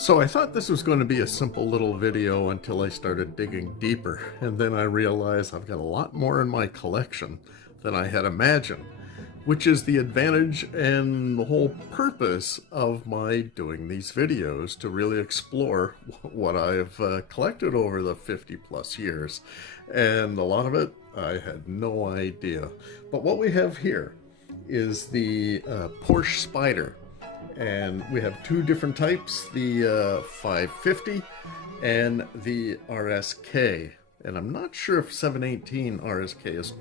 So I thought this was going to be a simple little video until I started digging deeper, and then I realized I've got a lot more in my collection than I had imagined, which is the advantage and the whole purpose of my doing these videos, to really explore what I've collected over the 50 plus years. And a lot of it I had no idea. But what we have here is the Porsche Spyder. And we have two different types, the 550 and the RSK. And I'm not sure if 718 RSK is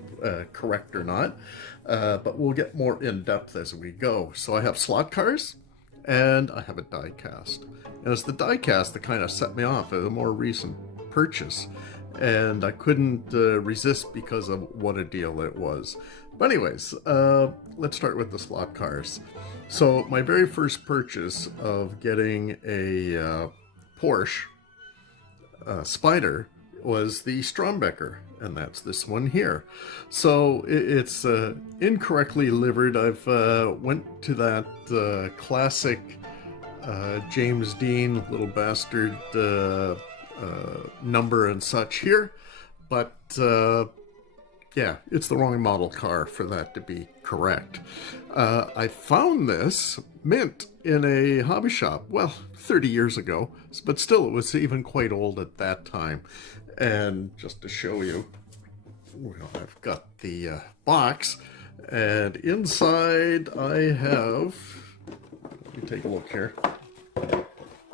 correct or not, but we'll get more in depth as we go. So I have slot cars and I have a die cast. And it's the die cast that kind of set me off as a more recent purchase. And I couldn't resist because of what a deal it was. But anyways, let's start with the slot cars. So my very first purchase of getting a Porsche Spyder was the Strombecker, and that's this one here. So it's incorrectly livered. I've went to that classic James Dean little bastard number and such here, but yeah, it's the wrong model car for that to be correct. I found this mint in a hobby shop, well, 30 years ago, but still it was even quite old at that time. And just to show you, well, I've got the box, and inside I have, let me take a look here. There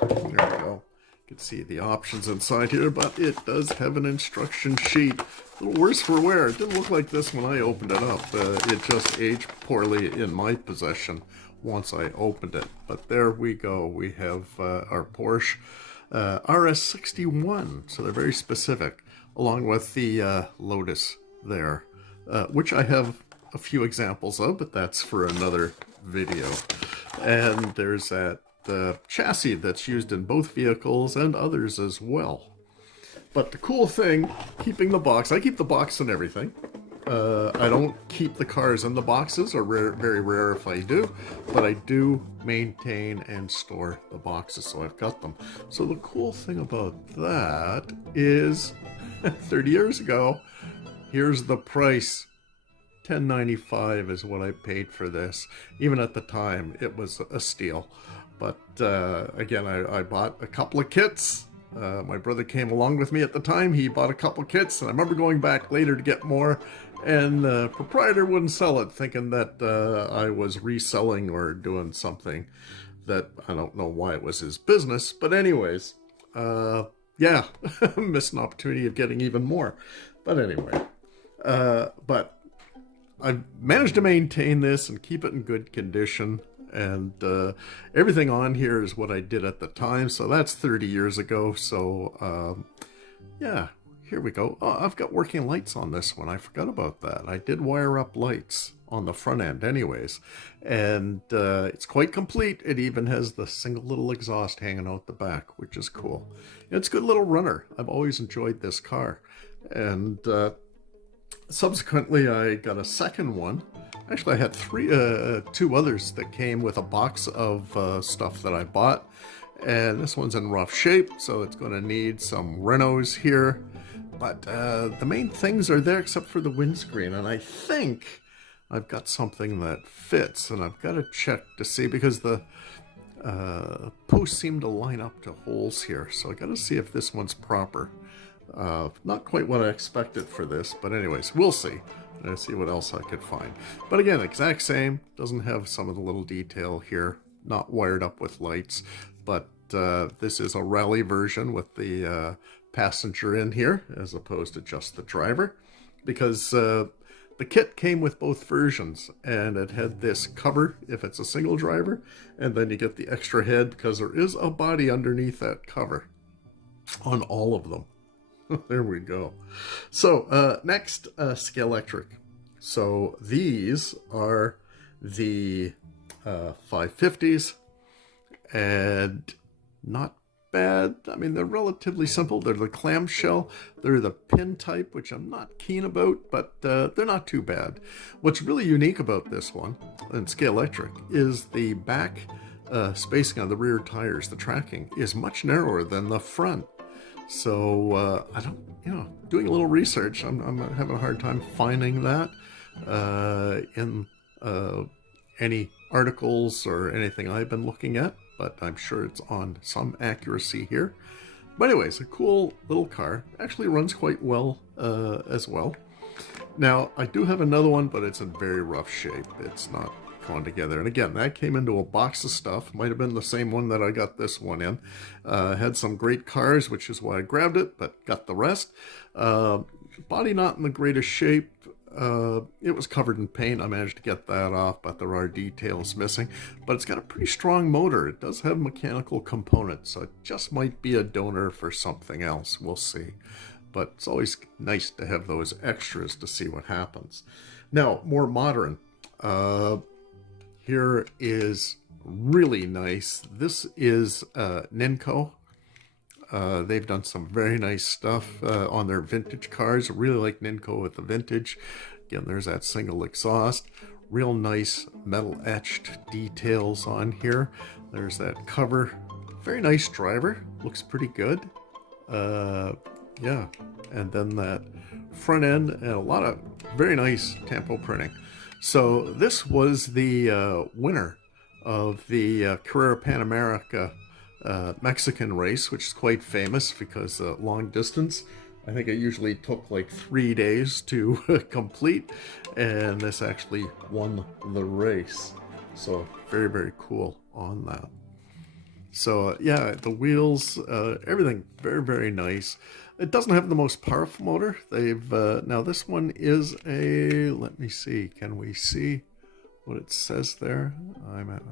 we go. You can see the options inside here, but it does have an instruction sheet. A little worse for wear. It didn't look like this when I opened it up. It just aged poorly in my possession once I opened it. But there we go. We have our Porsche RS61. So they're very specific, along with the Lotus there, which I have a few examples of, but that's for another video. And there's that chassis that's used in both vehicles and others as well. But the cool thing, keeping the box, I keep the box and everything. I don't keep the cars in the boxes, or very rare if I do, but I do maintain and store the boxes, so I've got them. So the cool thing about that is 30 years ago, here's the price. $10.95 is what I paid for this. Even at the time, it was a steal. But again, I bought a couple of kits. My brother came along with me at the time. He bought a couple of kits, and I remember going back later to get more, and the proprietor wouldn't sell it, thinking that I was reselling or doing something that I don't know why it was his business. But anyways, yeah, missed an opportunity of getting even more. But anyway, but I've managed to maintain this and keep it in good condition. And everything on here is what I did at the time. So that's 30 years ago. So yeah, here we go. Oh, I've got working lights on this one. I forgot about that. I did wire up lights on the front end anyways. And it's quite complete. It even has the single little exhaust hanging out the back, which is cool. It's a good little runner. I've always enjoyed this car. And subsequently, I got a second one. Actually, I had two others that came with a box of stuff that I bought. And this one's in rough shape, so it's going to need some renos here. But the main things are there except for the windscreen. And I think I've got something that fits. And I've got to check to see, because the posts seem to line up to holes here. So I got to see if this one's proper. Not quite what I expected for this, but anyways, we'll see. Let's see what else I could find. But again, exact same. Doesn't have some of the little detail here. Not wired up with lights. But this is a rally version with the passenger in here, as opposed to just the driver. Because the kit came with both versions. And it had this cover if it's a single driver. And then you get the extra head, because there is a body underneath that cover on all of them. There we go. So next, Scalextric. So these are the 550s, and not bad. I mean, they're relatively simple. They're the clamshell. They're the pin type, which I'm not keen about, but they're not too bad. What's really unique about this one, and Scalextric, is the back spacing on the rear tires, the tracking, is much narrower than the front. So I don't, doing a little research, I'm having a hard time finding that in any articles or anything I've been looking at, but I'm sure it's on some accuracy here. But anyways, a cool little car. Actually runs quite well as well. Now, I do have another one, but it's in very rough shape. It's not going together. And again, that came into a box of stuff. Might have been the same one that I got this one in. Had some great cars, which is why I grabbed it, but got the rest. Body not in the greatest shape. It was covered in paint. I managed to get that off, but there are details missing. But it's got a pretty strong motor. It does have mechanical components, so it just might be a donor for something else. We'll see. But it's always nice to have those extras to see what happens. Now, more modern. Here is really nice. This is Ninco. They've done some very nice stuff on their vintage cars. I really like Ninco with the vintage. Again, there's that single exhaust. Real nice metal etched details on here. There's that cover. Very nice driver. Looks pretty good. Yeah. And then that front end and a lot of very nice tempo printing. So this was the winner of the Carrera Pan America Mexican race, which is quite famous because long distance. I think it usually took like 3 days to complete, and this actually won the race. So very, very cool on that. So yeah, the wheels, everything very, very nice. It doesn't have the most powerful motor. They've now this one is a, let me see, can we see what it says there? I'm at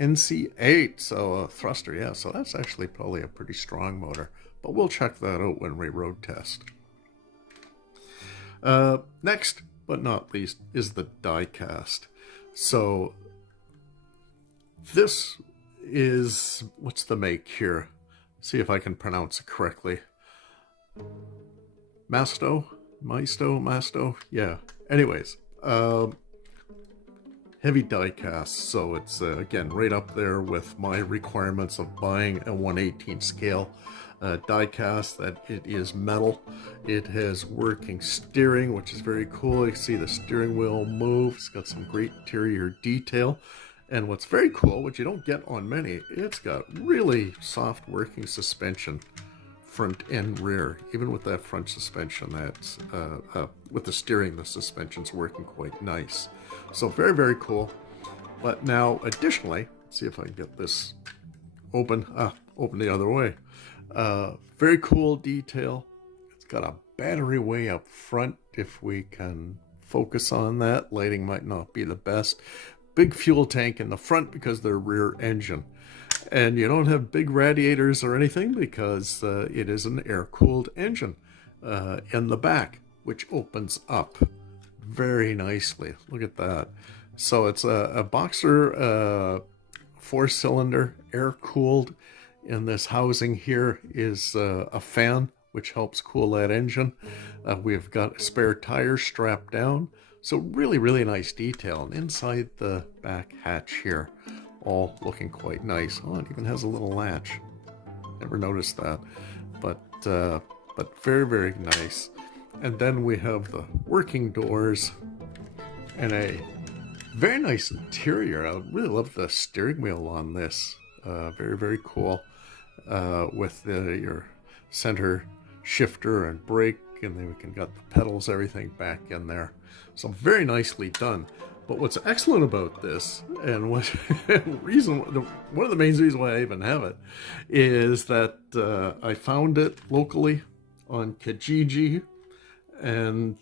NC8, so a thruster, yeah. So that's actually probably a pretty strong motor, but we'll check that out when we road test. Next, but not least, is the die cast. So this is, what's the make here? See if I can pronounce it correctly. Masto? Yeah. Anyways, heavy die cast, so it's again right up there with my requirements of buying a 1/18 scale die cast. That it is metal. It has working steering, which is very cool. You can see the steering wheel move. It's got some great interior detail. And what's very cool, which you don't get on many, it's got really soft working suspension, front and rear. Even with that front suspension, that's with the steering, the suspension's working quite nice. So very, very cool. But now, additionally, let's see if I can get this open. Open the other way. Very cool detail. It's got a battery way up front. If we can focus on that, lighting might not be the best. Big fuel tank in the front because they're rear engine. And you don't have big radiators or anything because it is an air-cooled engine in the back, which opens up very nicely. Look at that. So it's a Boxer 4-cylinder, air-cooled. In this housing here is a fan, which helps cool that engine. We've got spare tires strapped down. So really, really nice detail. And inside the back hatch here, all looking quite nice. Oh, it even has a little latch. Never noticed that. But very, very nice. And then we have the working doors and a very nice interior. I really love the steering wheel on this. Very, very cool. With your center shifter and brake, and then we can got the pedals, everything back in there. So very nicely done. But what's excellent about this, and what one of the main reasons why I even have it, is that I found it locally on Kijiji, and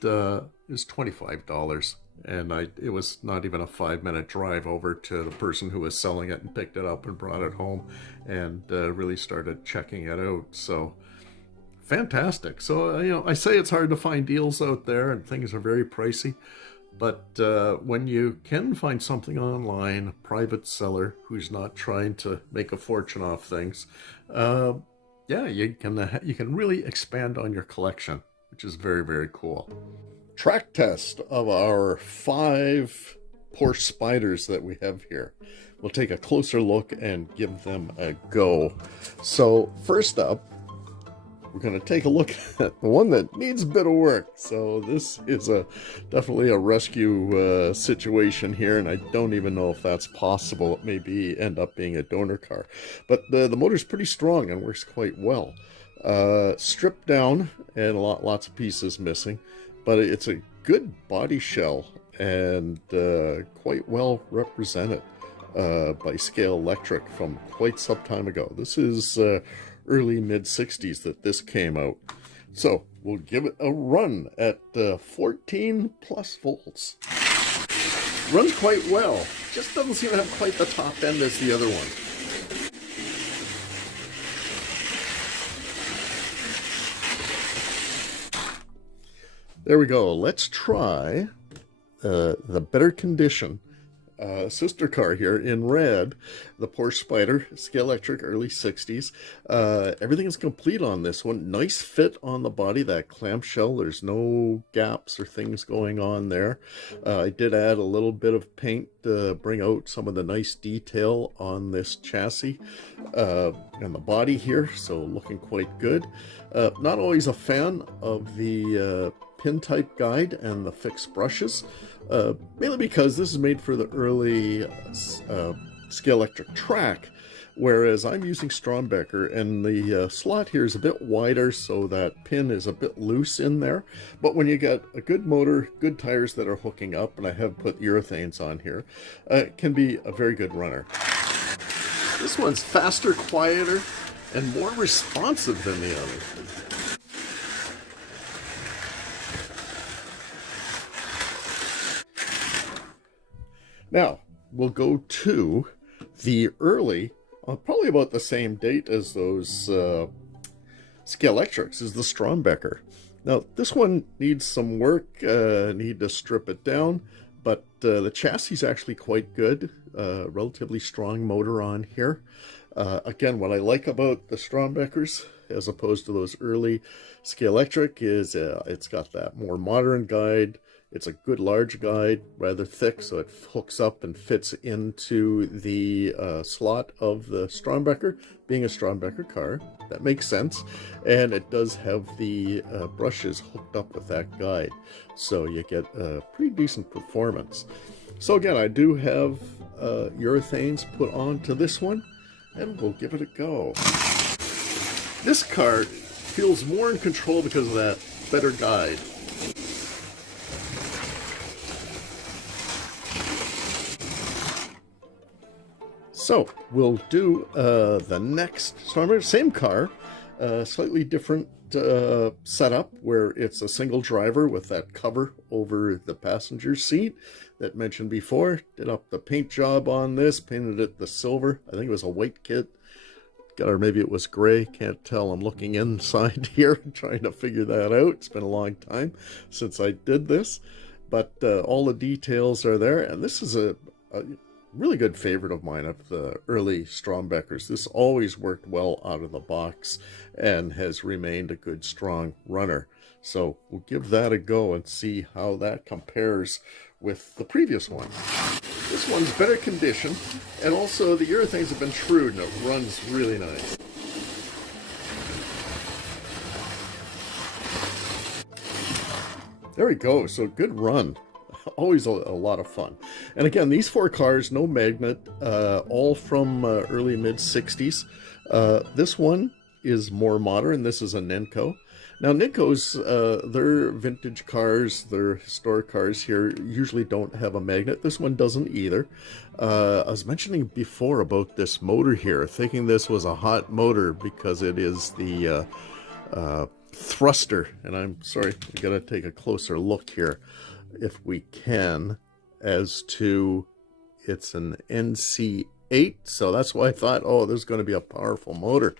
it's $25. And it was not even a 5-minute drive over to the person who was selling it, and picked it up and brought it home, and really started checking it out. So fantastic. So I say it's hard to find deals out there, and things are very pricey. But when you can find something online, a private seller who's not trying to make a fortune off things, yeah, you can really expand on your collection, which is very, very cool. Track test of our 5 Porsche Spyders that we have here. we'll take a closer look and give them a go. So first up, we're going to take a look at the one that needs a bit of work. So this is definitely a rescue situation here, and I don't even know if that's possible. It may end up being a donor car. But the motor's pretty strong and works quite well. Stripped down and lots of pieces missing, but it's a good body shell and quite well represented by Scale Electric from quite some time ago. This is early mid-60s that this came out. So we'll give it a run at 14 plus volts. Runs quite well. Just doesn't seem to have quite the top end as the other one. There we go. Let's try the better condition sister car here in red, the Porsche Spyder, Scale Electric, early 60s. Everything is complete on this one. Nice fit on the body, that clamshell. There's no gaps or things going on there. I did add a little bit of paint to bring out some of the nice detail on this chassis and the body here, so looking quite good. Not always a fan of the pin type guide and the fixed brushes, mainly because this is made for the early Scale Electric track, whereas I'm using Strombecker, and the slot here is a bit wider, so that pin is a bit loose in there. But when you get a good motor, good tires that are hooking up, and I have put urethanes on here, it can be a very good runner. This one's faster, quieter, and more responsive than the other. Now, we'll go to the early, probably about the same date as those Scale Electrics, is the Strombecker. Now, this one needs some work, need to strip it down, but the chassis is actually quite good, relatively strong motor on here. Again, what I like about the Strombeckers, as opposed to those early Scale Electric, is it's got that more modern guide. It's a good large guide, rather thick, so it hooks up and fits into the slot of the Strombecker. Being a Strombecker car, that makes sense. And it does have the brushes hooked up with that guide, so you get a pretty decent performance. So again, I do have urethanes put onto this one, and we'll give it a go. This car feels more in control because of that better guide. So we'll do the next Strombecker, same car, slightly different setup, where it's a single driver with that cover over the passenger seat that mentioned before. Did up the paint job on this, painted it the silver. I think it was a white kit, or maybe it was gray, can't tell. I'm looking inside here trying to figure that out. It's been a long time since I did this, but all the details are there, and this is a really good favorite of mine of the early Strombeckers. This always worked well out of the box and has remained a good strong runner. So we'll give that a go and see how that compares with the previous one. This one's better condition, and also the urethanes have been trued and it runs really nice. There we go, so good run. Always a lot of fun. And again, these four cars, no magnet, all from early mid-60s. This one is more modern. This is a Nenko. Now, Nenkos, their vintage cars, their historic cars here, usually don't have a magnet. This one doesn't either. I was mentioning before about this motor here, thinking this was a hot motor because it is the thruster. And I'm sorry, we got to take a closer look here, if we can, as to it's an NC8, so that's why I thought, oh, there's going to be a powerful motor.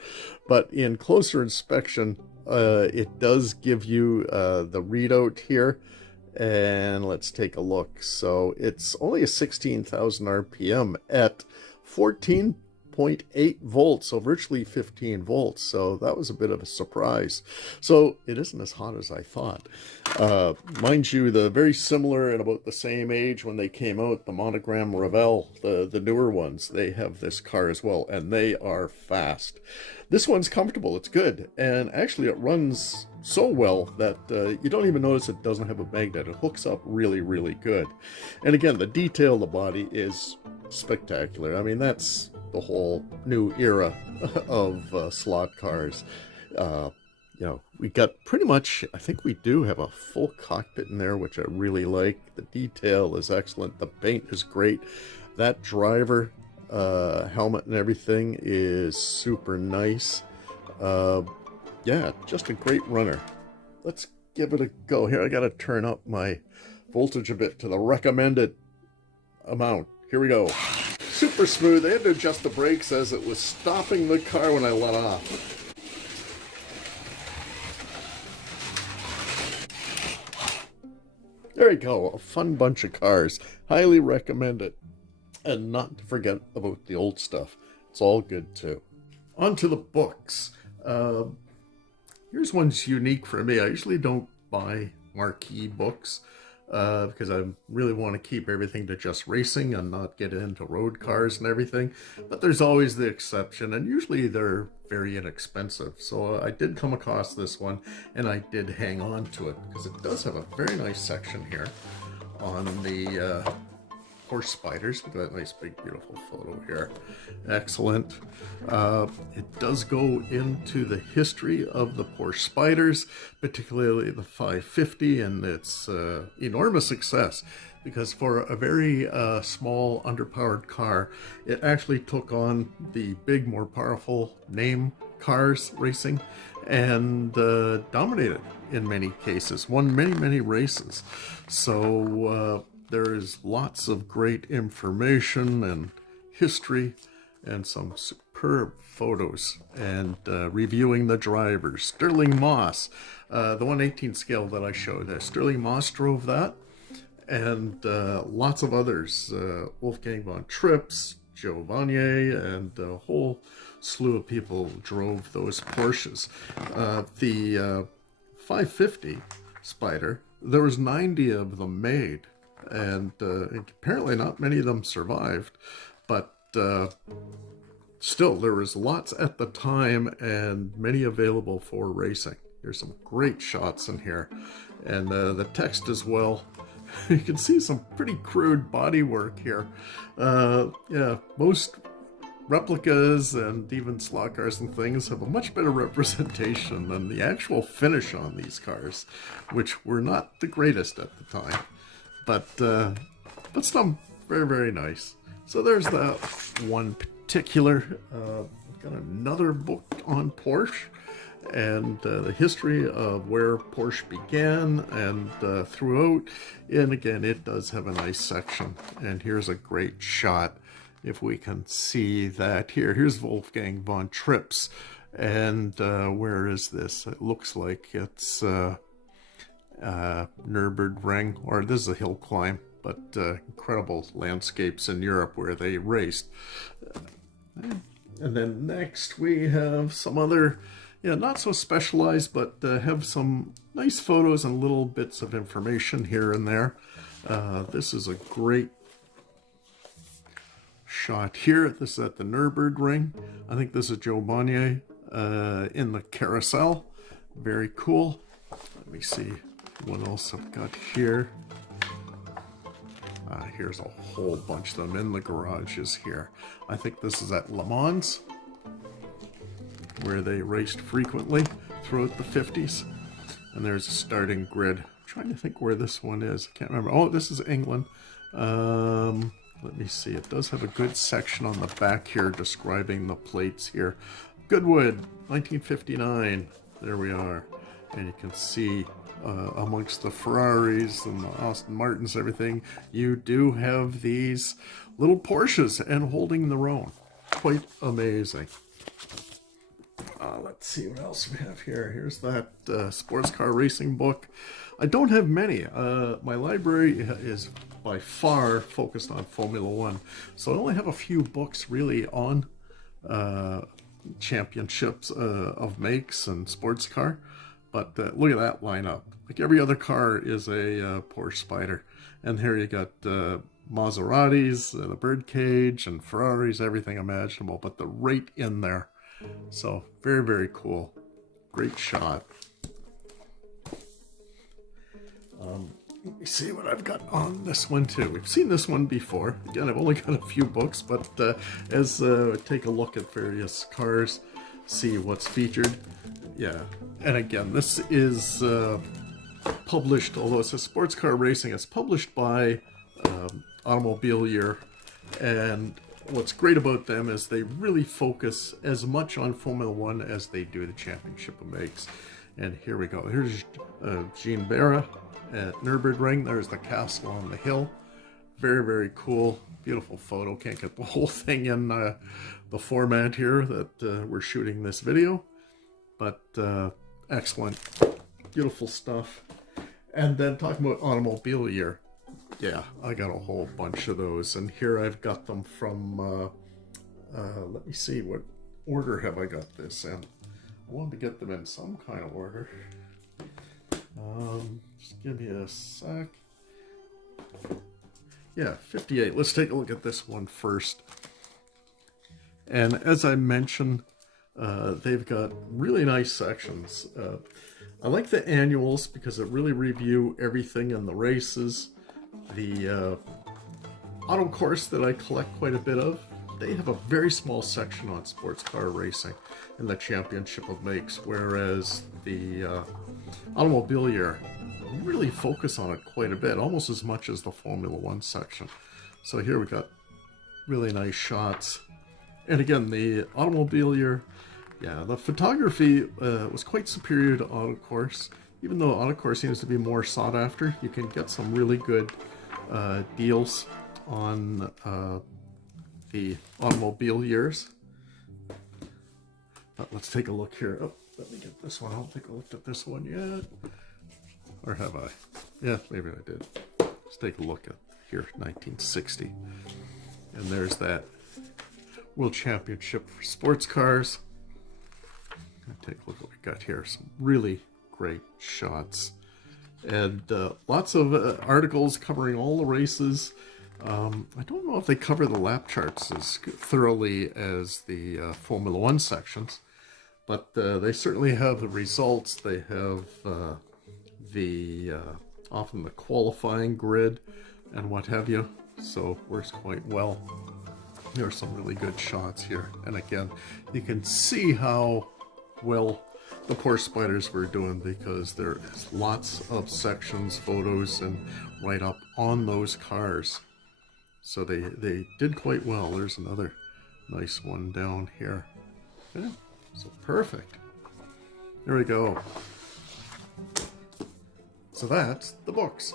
But in closer inspection, it does give you the readout here, and let's take a look. So it's only a 16,000 RPM at 14 12.8 volts, so virtually 15 volts. So that was a bit of a surprise. So it isn't as hot as I thought. Mind you, the very similar and about the same age when they came out, the Monogram Revell, the newer ones, they have this car as well, and they are fast. This one's comfortable, it's good, and actually it runs so well that you don't even notice it doesn't have a magnet. It hooks up really, really good. And again, the detail of the body is spectacular. I mean, that's the whole new era of slot cars. You know, we got pretty much, I think we do have a full cockpit in there, which I really like. The detail is excellent. The paint is great. That driver helmet and everything is super nice. Yeah, just a great runner. Let's give it a go. Here, I got to turn up my voltage a bit to the recommended amount. Here we go. Super smooth. I had to adjust the brakes as it was stopping the car when I let off. There you go. A fun bunch of cars. Highly recommend it. And not to forget about the old stuff. It's all good too. On to the books. Here's one's unique for me. I usually don't buy marquee books because I really want to keep everything to just racing and not get into road cars and everything. But there's always the exception, and usually they're very inexpensive. So I did come across this one, and I did hang on to it because it does have a very nice section here on the Porsche Spyders. Look at that nice big beautiful photo here. Excellent. It does go into the history of the Porsche Spyders, particularly the 550 and its enormous success, because for a very small underpowered car, it actually took on the big, more powerful name cars racing and dominated in many cases, won many races. So there is lots of great information and history and some superb photos and reviewing the drivers. Sterling Moss, the 1/18 scale that I showed, Sterling Moss drove that, and lots of others. Wolfgang von Trips, Joe Vanier, and a whole slew of people drove those Porsches. The 550 Spyder, there was 90 of them made. And apparently not many of them survived, but still there was lots at the time and many available for racing. Here's some great shots in here, and the text as well. You can see some pretty crude bodywork here. Yeah, most replicas and even slot cars and things have a much better representation than the actual finish on these cars, which were not the greatest at the time. But still very nice. So there's that one particular. I've got another book on Porsche and the history of where Porsche began and throughout. And again, it does have a nice section. And here's a great shot, if we can see that here. Here's Wolfgang von Trips. And where is this? It looks like it's Nürburgring, or this is a hill climb, but incredible landscapes in Europe where they raced. And then next we have some other, not so specialized, but have some nice photos and little bits of information here and there. This is a great shot here. This is at the Nürburgring. I think this is Joe Bonnier in the carousel. Very cool. Let me see what else I've got here. Here's a whole bunch of them in the garages here. I think this is at Le Mans, where they raced frequently throughout the 50s. And there's a starting grid. I'm trying to think where this one is. I can't remember. Oh, this is England. Let me see. It does have a good section on the back here describing the plates here. Goodwood, 1959. There we are. And you can see amongst the Ferraris and the Aston Martins, everything, you do have these little Porsches and holding their own. Quite amazing. Let's see what else we have here. Here's that sports car racing book. I don't have many. My library is by far focused on Formula One, so I only have a few books really on championships of makes and sports car. But look at that lineup. Like every other car is a Porsche Spyder. And here you got Maseratis, the birdcage, and Ferraris, everything imaginable. But they're right in there. So very, very cool. Great shot. Let me see what I've got on this one too. We've seen this one before. Again, I've only got a few books, but as take a look at various cars, see what's featured. Yeah, and again, this is published, although it's a sports car racing, it's published by Automobile Year. And what's great about them is they really focus as much on Formula One as they do the Championship of Makes. And here we go. Here's Jean Barra at Nürburgring. There's the castle on the hill. Very, very cool. Beautiful photo. Can't get the whole thing in the format here that we're shooting this video. But excellent. Beautiful stuff. And then talking about Automobile Year. Yeah, I got a whole bunch of those. And here I've got them from, let me see, what order have I got this in? I wanted to get them in some kind of order. Just give me a sec. Yeah, 58. Let's take a look at this one first. And as I mentioned, they've got really nice sections. I like the annuals because it really review everything in the races. The auto course that I collect quite a bit of, they have a very small section on sports car racing in the Championship of Makes, whereas the Automobile Year really focus on it quite a bit, almost as much as the Formula One section. So here we got really nice shots. And again, the Automobile Year, yeah, the photography was quite superior to Autocourse. Even though Autocourse seems to be more sought after, you can get some really good deals on the Automobile Years. But let's take a look here. Oh, let me get this one. I don't think I looked at this one yet. Or have I? Yeah, maybe I did. Let's take a look at here, 1960. And there's that World Championship for sports cars. Take a look at what we got here. Some really great shots. And lots of articles covering all the races. I don't know if they cover the lap charts as thoroughly as the Formula One sections, but they certainly have the results. They have often the qualifying grid and what have you, so it works quite well. There are some really good shots here, and again, you can see how well the Porsche Spyders were doing because there is lots of sections, photos, and write-up on those cars. So they did quite well. There's another nice one down here. Yeah, so perfect. There we go. So that's the books.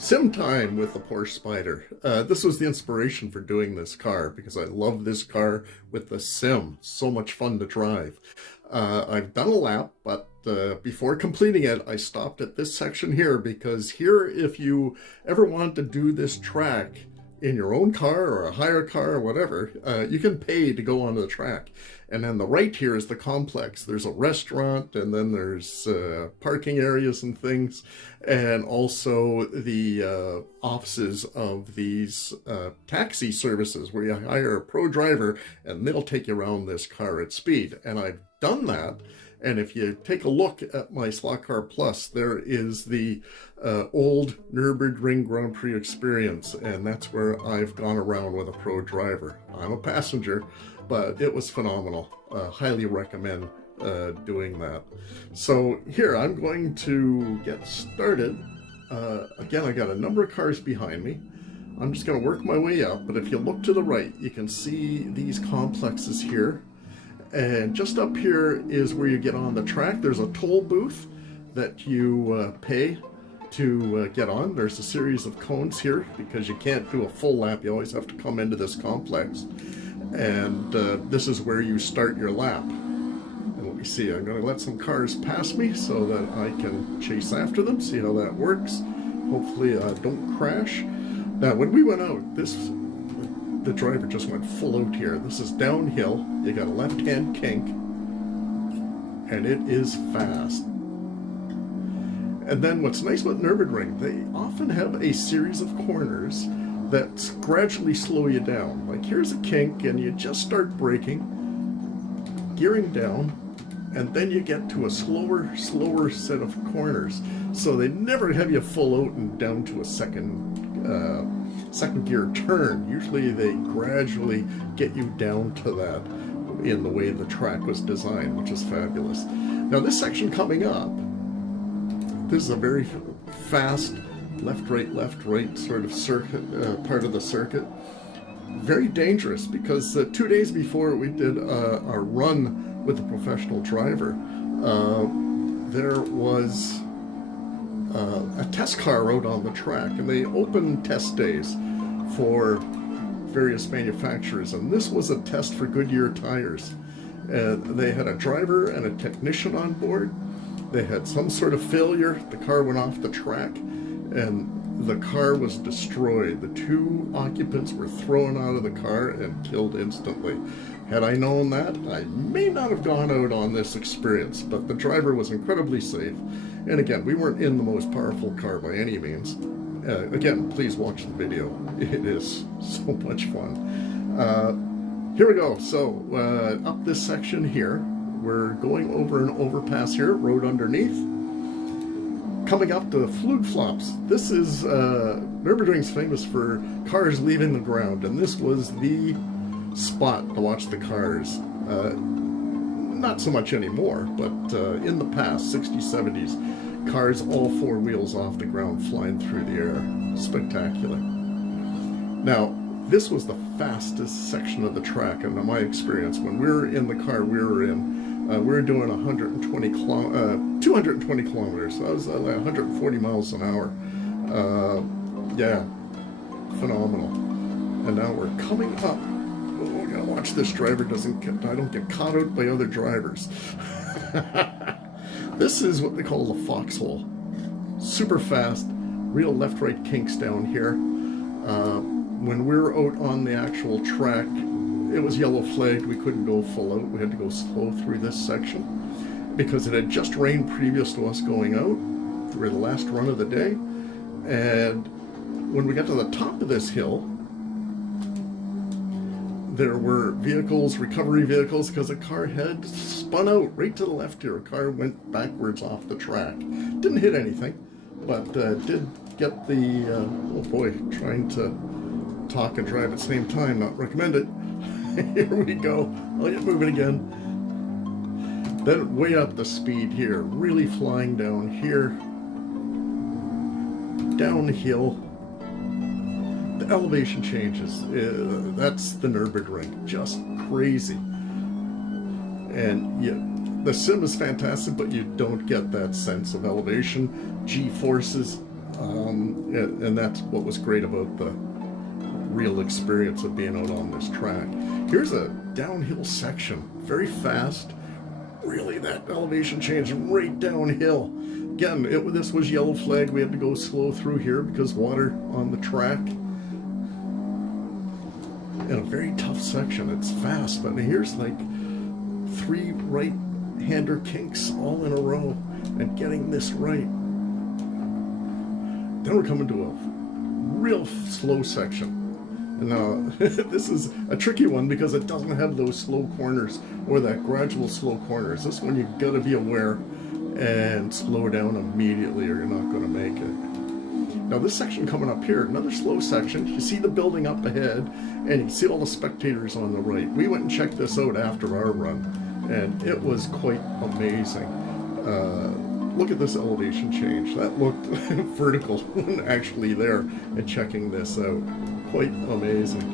Sim time with the Porsche Spyder. This was the inspiration for doing this car because I love this car with the sim. So much fun to drive. I've done a lap, but before completing it, I stopped at this section here because here, if you ever want to do this track in your own car or a hire car or whatever, you can pay to go onto the track. And then the right here is the complex. There's a restaurant, and then there's parking areas and things, and also the offices of these taxi services where you hire a pro driver and they'll take you around this car at speed. And I've done that. And if you take a look at my Slot Car Plus, there is the old Nürburgring Grand Prix experience, and that's where I've gone around with a pro driver. I'm a passenger, but it was phenomenal. Highly recommend doing that. So here, I'm going to get started. Again, I got a number of cars behind me. I'm just going to work my way up, but if you look to the right, you can see these complexes here. And just up here is where you get on the track. There's a toll booth that you pay to get on. There's a series of cones here because you can't do a full lap. You always have to come into this complex. And this is where you start your lap. And let me see, I'm going to let some cars pass me so that I can chase after them, see how that works. Hopefully I don't crash. Now, when we went out, this the driver just went full out here. This is downhill. You got a left-hand kink, and it is fast. And then what's nice about Nürburgring, they often have a series of corners that gradually slow you down. Like here's a kink, and you just start braking, gearing down, and then you get to a slower set of corners. So they never have you full out and down to a second gear turn. Usually they gradually get you down to that in the way the track was designed, which is fabulous. Now this section coming up, this is a very fast left, right sort of circuit, part of the circuit. Very dangerous because 2 days before we did our run with a professional driver, there was a test car out on the track, and they opened test days for various manufacturers, and this was a test for Goodyear tires. They had a driver and a technician on board. They had some sort of failure. The car went off the track, and the car was destroyed. The 2 occupants were thrown out of the car and killed instantly. Had I known that, I may not have gone out on this experience, but the driver was incredibly safe. And again, we weren't in the most powerful car by any means. Again, please watch the video. It is so much fun. Here we go. So up this section here, we're going over an overpass here, road underneath. Coming up to the Flugflops. This is, Nürburgring's famous for cars leaving the ground, and this was the spot to watch the cars. Not so much anymore, but in the past, 60s, 70s, cars all 4 wheels off the ground flying through the air. Spectacular. Now, this was the fastest section of the track, and in my experience, when we were in the car we were in, we were doing 220 kilometers. That was 140 miles an hour. Yeah, phenomenal. And now we're coming up. Oh, I gotta watch this driver I don't get caught out by other drivers. This is what they call the foxhole. Super fast, real left-right kinks down here. When we were out on the actual track, it was yellow flagged. We couldn't go full out. We had to go slow through this section because it had just rained previous to us going out. We were the last run of the day. And when we got to the top of this hill, there were vehicles, recovery vehicles, because a car had spun out right to the left here. A car went backwards off the track. Didn't hit anything, but did get the, oh boy, trying to talk and drive at the same time, not recommended. Here we go. I'll get moving again. Then way up the speed here, really flying down here. Downhill. The elevation changes. That's the Nürburgring. Just crazy. And yeah, the sim is fantastic, but you don't get that sense of elevation, G-forces, and that's what was great about the real experience of being out on this track. Here's a downhill section, very fast. Really, that elevation change right downhill. Again, this was yellow flag. We had to go slow through here because water on the track. In a very tough section. It's fast, but here's like 3 right-hander kinks all in a row, and getting this right. Then we're coming to a real slow section. And now, this is a tricky one because it doesn't have those slow corners or that gradual slow corners. This one you gotta be aware and slow down immediately or you're not gonna make it. Now this section coming up here, another slow section. You see the building up ahead and you see all the spectators on the right. We went and checked this out after our run and it was quite amazing. Look at this elevation change. That looked vertical actually there and checking this out. Quite amazing.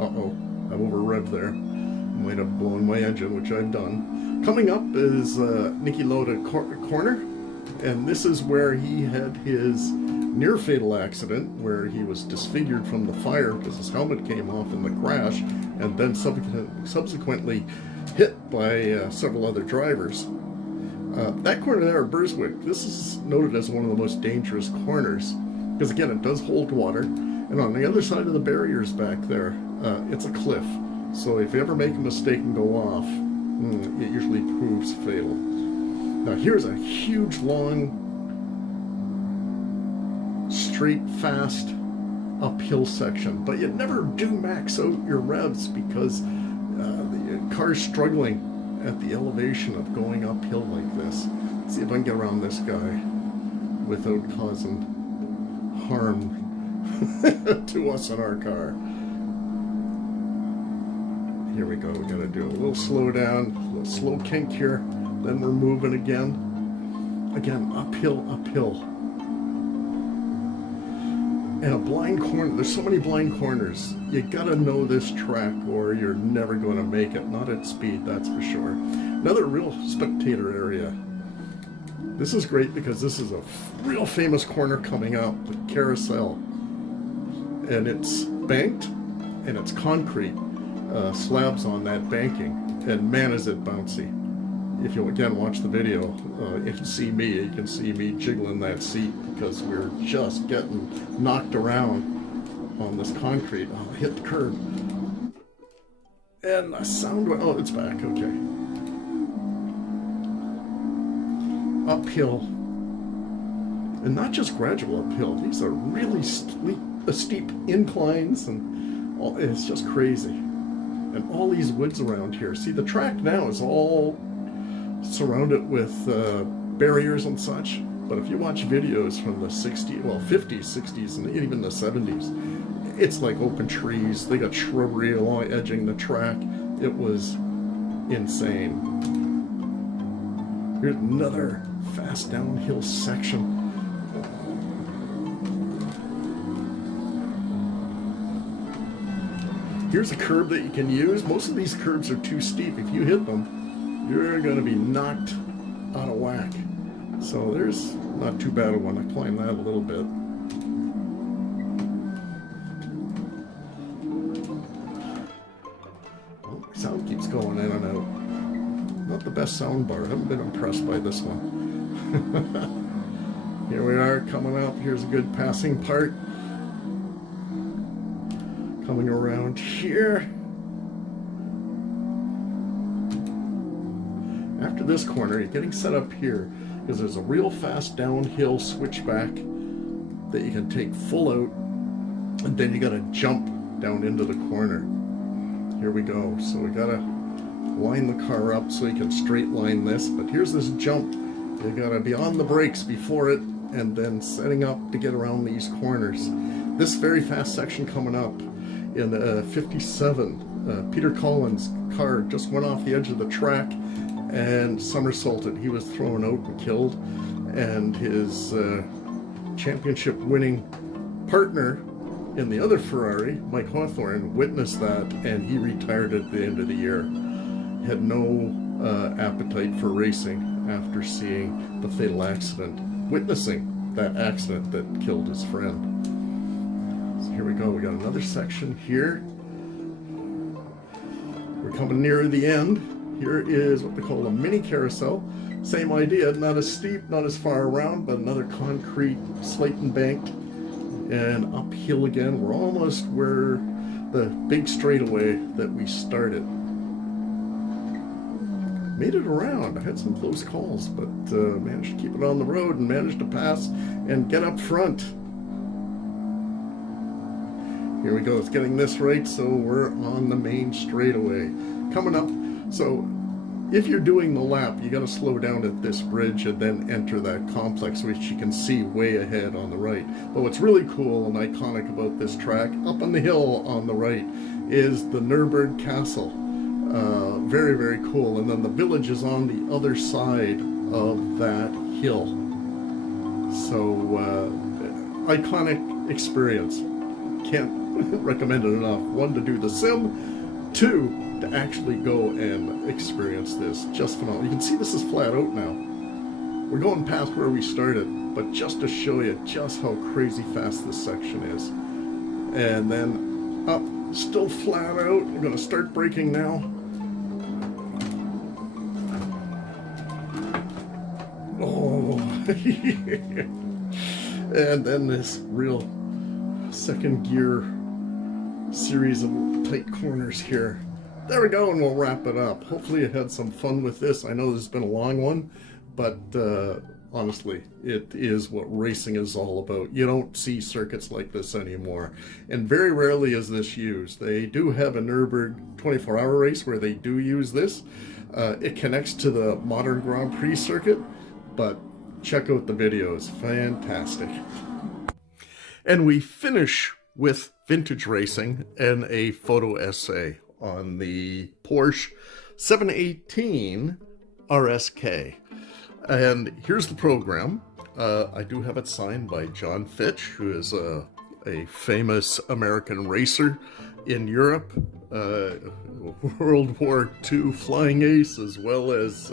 Uh-oh, I've over-revved there. Might have blown my engine, which I've done. Coming up is Niki Lauda corner, and this is where he had his near-fatal accident, where he was disfigured from the fire because his helmet came off in the crash, and then subsequently hit by several other drivers. That corner there, Burswick, this is noted as one of the most dangerous corners. Because again, it does hold water, and And on the other side of the barriers back there, it's a cliff. So if you ever make a mistake and go off, it usually proves fatal. Now here's a huge, long, straight, fast, uphill section. But you never do max out your revs because the car's struggling at the elevation of going uphill like this. Let's see if I can get around this guy without causing harm to us in our car. Here we go. We got to do a little slow down, a little slow kink here. Then we're moving again. Again, uphill, uphill. And a blind corner. There's so many blind corners. You got to know this track or you're never going to make it. Not at speed, that's for sure. Another real spectator area. This is great because this is a real famous corner coming up, the carousel. And it's banked and it's concrete. Slabs on that banking, and man is it bouncy. If you again watch the video, you can see me jiggling that seat because we're just getting knocked around on this concrete. Oh, I hit the curb and the sound, oh, it's back. Okay, uphill, and not just gradual uphill, these are really steep inclines, and it's just crazy. And all these woods around here. See, the track now is all surrounded with barriers and such. But if you watch videos from the 60s, well, 50s, 60s, and even the 70s, it's like open trees. They got shrubbery along edging the track. It was insane. Here's another fast downhill section. Here's a curb that you can use. Most of these curbs are too steep. If you hit them, you're going to be knocked out of whack. So there's not too bad a one. I climbed that a little bit. Oh, my sound keeps going in and out. Not the best sound bar. I haven't been impressed by this one. Here we are coming up. Here's a good passing part. Coming around here. After this corner, you're getting set up here because there's a real fast downhill switchback that you can take full out, and then you got to jump down into the corner. Here we go. So we got to line the car up so you can straight line this, but here's this jump. You got to be on the brakes before it and then setting up to get around these corners. This very fast section coming up in 57, Peter Collins' car just went off the edge of the track and somersaulted. He was thrown out and killed, and his championship winning partner in the other Ferrari, Mike Hawthorne, witnessed that, and he retired at the end of the year. Had no appetite for racing after seeing the fatal accident, witnessing that accident that killed his friend. Here we go, we got another section here. We're coming near the end. Here is what they call a mini carousel. Same idea, not as steep, not as far around, but another concrete slate embanked. And uphill again, we're almost where the big straightaway that we started. Made it around. I had some close calls, but managed to keep it on the road and managed to pass and get up front. Here we go, it's getting this right, so we're on the main straightaway. Coming up, so if you're doing the lap, you gotta slow down at this bridge and then enter that complex, which you can see way ahead on the right. But what's really cool and iconic about this track, up on the hill on the right, is the Nürburgring Castle. Very, very cool. And then the village is on the other side of that hill. So, iconic experience. Can't recommend it enough. One, to do the sim. Two, to actually go and experience this. Just phenomenal. You can see this is flat out now. We're going past where we started, but just to show you just how crazy fast this section is. And then up, still flat out. I'm going to start braking now. Oh, and then this real second gear series of tight corners here. There we go, and we'll wrap it up. Hopefully you had some fun with this. I know this has been a long one, but honestly, it is what racing is all about. You don't see circuits like this anymore, and very rarely is this used. They do have a Nürburgring 24-hour race where they do use this. It connects to the modern Grand Prix circuit, but check out the videos. Fantastic. And we finish with vintage racing and a photo essay on the Porsche 718 RSK. And here's the program. I do have it signed by John Fitch, who is a famous American racer in Europe, World War II flying ace, as well as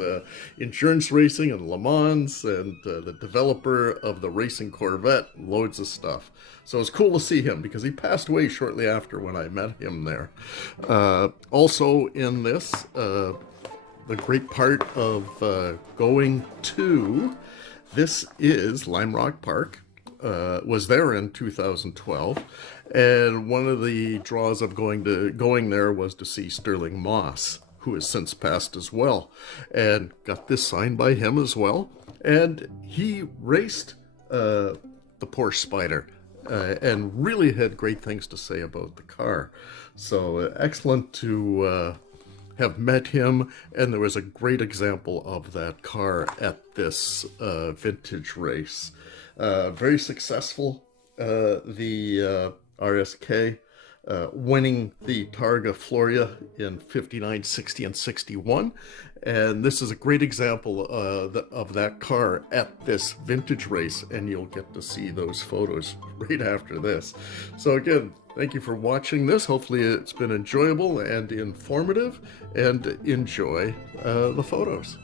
endurance racing and Le Mans, and the developer of the racing Corvette, loads of stuff. So it's cool to see him because he passed away shortly after when I met him there. Also in this, the great part of going to, this is Lime Rock Park, was there in 2012, and one of the draws of going there was to see Sterling Moss, who has since passed as well, and got this signed by him as well. And he raced the Porsche Spyder and really had great things to say about the car. So excellent to have met him, and there was a great example of that car at this vintage race. Very successful, the RSK, winning the Targa Floria in 59, 60, and 61. And this is a great example of that car at this vintage race, and you'll get to see those photos right after this. So again, thank you for watching this. Hopefully it's been enjoyable and informative, and enjoy the photos.